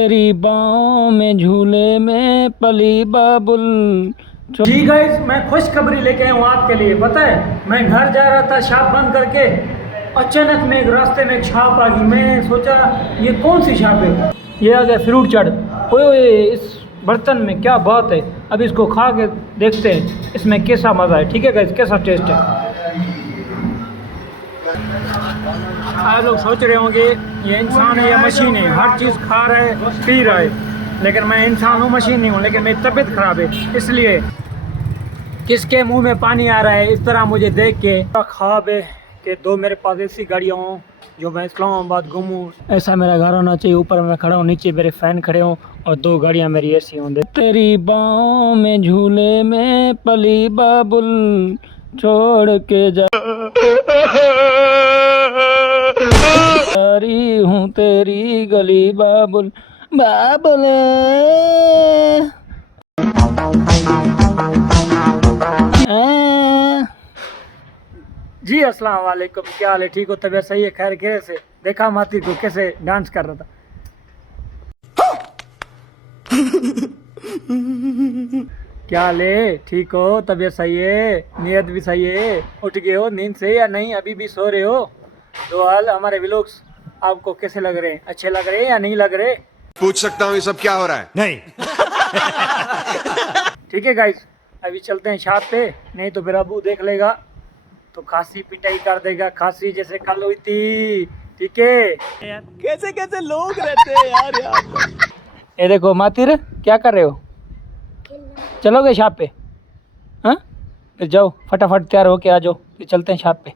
तेरी बाहों में झूले में पली बाबुल। जी गाइस, मैं खुशखबरी लेके आया हूँ आपके लिए। पता है, मैं घर जा रहा था शॉप बंद करके, अचानक में एक रास्ते में एक शॉप आ गई। मैंने सोचा ये कौन सी शॉप है। ये आ गया फ्रूट चाट। ओए इस बर्तन में क्या बात है, अब इसको खा के देखते हैं इसमें कैसा मज़ा है। ठीक है गाइस, कैसा टेस्ट है। आप लोग सोच रहे होंगे ये इंसान है या मशीन है, हर चीज़ खा रहा है पी रहा है, लेकिन मैं इंसान हूँ, मशीन नहीं हूँ। लेकिन मेरी तबीयत ख़राब है, इसलिए किसके मुंह में पानी आ रहा है इस तरह मुझे देख के। ख्वाब है कि दो मेरे पास ऐसी गाड़ियाँ हों जो मैं इस्लामाबाद घूमूँ। ऐसा मेरा घर होना चाहिए, ऊपर मैं खड़ा हूँ, नीचे मेरे फ़ैन खड़े हों और दो गाड़ियाँ मेरी ऐसी हों। तेरी बाहों में झूले में पली बाबुल छोड़ के जा रही हूँ तेरी गली बाबुल बाबुल। जी अस्सलाम वालेकुम, क्या हाल है? ठीक हो? तबीयत सही है? खैर खैर से देखा माती को कैसे डांस कर रहा था। क्या हाल है? ठीक हो? तबीयत सही है? नीयत भी सही है? उठ गए हो नींद से या नहीं अभी भी सो रहे हो? दो हाल हमारे व्लॉग्स आपको कैसे लग रहे हैं? अच्छे लग रहे हैं या नहीं लग रहे? पूछ सकता हूँ ये सब क्या हो रहा है? नहीं। ठीक है गाइस, अभी चलते हैं शॉप पे, नहीं तो फिर अबू देख लेगा तो खांसी पिटाई कर देगा, खांसी जैसे कल हुई थी। ठीक है, कैसे कैसे लोग रहते हैं यार। ये देखो मातिर, क्या कर रहे हो? चलोगे शॉप पे? हाँ फिर जाओ फटाफट तैयार होके आ जाओ, फिर चलते हैं शॉप पे।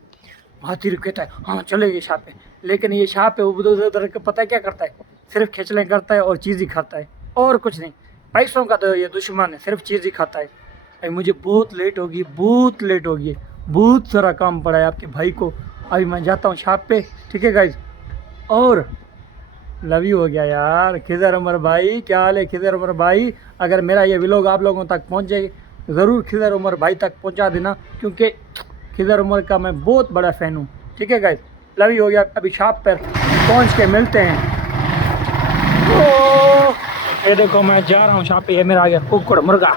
मातिर कहता है हाँ चलेंगे शॉप पे, लेकिन ये शॉप पे उधर के पता है क्या करता है? सिर्फ खिचलें करता है और चीज़ ही खाता है और कुछ नहीं। पैसों का तो ये दुश्मन है, सिर्फ चीज़ ही खाता है। अभी मुझे बहुत लेट होगी, बहुत लेट होगी, बहुत सारा काम पड़ा है आपके भाई को। अभी मैं जाता हूँ शॉप पे। ठीक है गाइज, और लव यू हो गया यार। खिजर उमर भाई, क्या हाल है खिजर उमर भाई? अगर मेरा ये व्लॉग आप लोगों तक पहुँचे ज़रूर खिजर उमर भाई तक पहुँचा देना, क्योंकि खिजर उमर का मैं बहुत बड़ा फ़ैन हूँ। ठीक है गाइज, लव यू हो गया। अभी शॉप पर पहुँच के मिलते हैं। ये देखो मैं जा रहा हूँ शॉप पे, ये मेरा आ गया कुक्कड़ मुर्गा।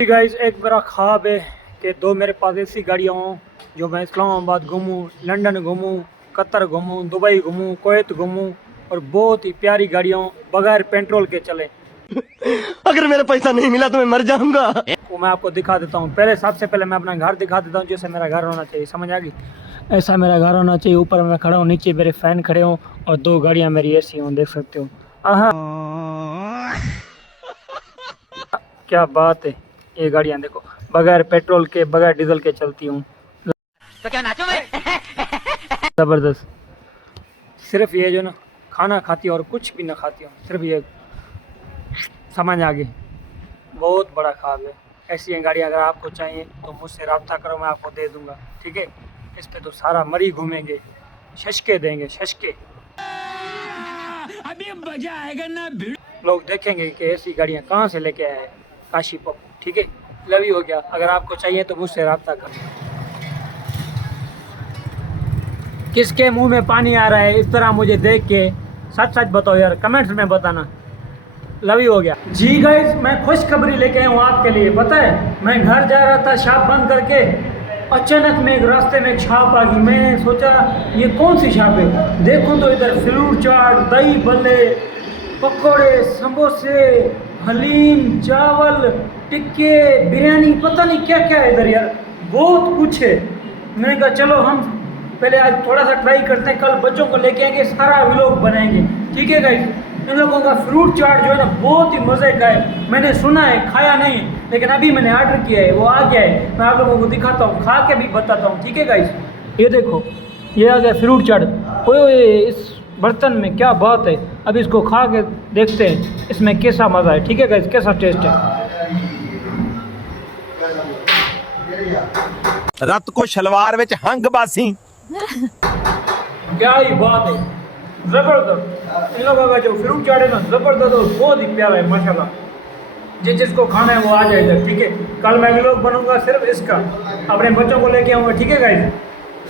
गाइस, एक मेरा ख्वाब है कि दो मेरे पास ऐसी गाड़ियाँ हों जो मैं इस्लामाबाद घूमूँ, लंदन घूमूँ, कतर घूमूँ, दुबई घूमूँ, कुवैत घूमूँ, और बहुत ही प्यारी गाड़ियाँ हों, बगैर पेट्रोल के चले। अगर मेरा पैसा नहीं मिला तो मैं मर जाऊंगा। वो मैं आपको दिखा देता हूँ। पहले सबसे पहले मैं अपना घर दिखा देता हूँ, जैसे मेरा घर होना चाहिए, समझ आ गई? ऐसा मेरा घर होना चाहिए, ऊपर मैं खड़ा हूँ, नीचे मेरे फ़ैन खड़े हों और दो गाड़ियाँ मेरी ऐसी हों, देख सकते हो। हाँ क्या बात है, ये गाड़ियाँ देखो बगैर पेट्रोल के, बगैर डीजल के चलती हूँ। तो क्या नाचो मैं? ज़बरदस्त। सिर्फ ये जो ना खाना खाती हूँ और कुछ भी ना खाती हूँ, सिर्फ ये, समझ आ गई। बहुत बड़ा ख्वाब है। ऐसी गाड़ियाँ अगर आपको चाहिए तो मुझसे रब्ता करो, मैं आपको दे दूँगा। ठीक है, इस पे तो सारा मरी घूमेंगे, शशके देंगे, शशके। अभी मजा आएगा ना। लोग देखेंगे कि ऐसी गाड़ियाँ कहाँ से लेके आए काशी पप्पू। ठीक है, लव यू हो गया। अगर आपको चाहिए तो मुझसे रब्ता करो। किसके मुंह में पानी आ रहा है इस तरह मुझे देख के? सच सच बताओ यार, कमेंट्स में बताना। लव यू हो गया। जी गाइस, मैं खुशखबरी लेके आया हूँ आपके लिए। पता है, मैं घर जा रहा था शॉप बंद करके, अचानक में एक रास्ते में एक शॉप आ गई। मैंने सोचा ये कौन सी शॉप है। देखो तो इधर फ्रूट चाट, दही बल्ले, पकौड़े, समोसे, हलीम, चावल, टिक्के, बिरयानी, पता नहीं क्या क्या है इधर यार, बहुत कुछ है। मैंने कहा चलो हम पहले आज थोड़ा सा ट्राई करते हैं, कल बच्चों को लेके आएंगे, सारा व्लॉग बनाएंगे। ठीक है गाइस, इन लोगों का फ्रूट चाट जो है ना बहुत ही मज़े का है। मैंने सुना है, खाया नहीं, लेकिन अभी मैंने ऑर्डर किया है, वो आ गया है। मैं आप लोगों को दिखाता हूँ, खा के भी बताता हूँ। ठीक है गाइस, ये देखो ये आ गया फ्रूट चाट। ओए इस बर्तन में क्या बात है, अब इसको खा के देखते हैं इसमें कैसा मज़ा है। ठीक है गाइस, कैसा टेस्ट है। रत को शलवार विच हंग बासी। क्या ही बात है, ज़बरदस्त। इन लोगों का जो फ्रूट चाट है ना ज़बरदस्त और बहुत ही प्यारा है माशाल्लाह। जिसको खाना है वो आ जाए इधर। ठीक है, कल मैं व्लॉग बनूंगा सिर्फ इसका, अपने बच्चों को लेके आऊँगा। ठीक है गाइस,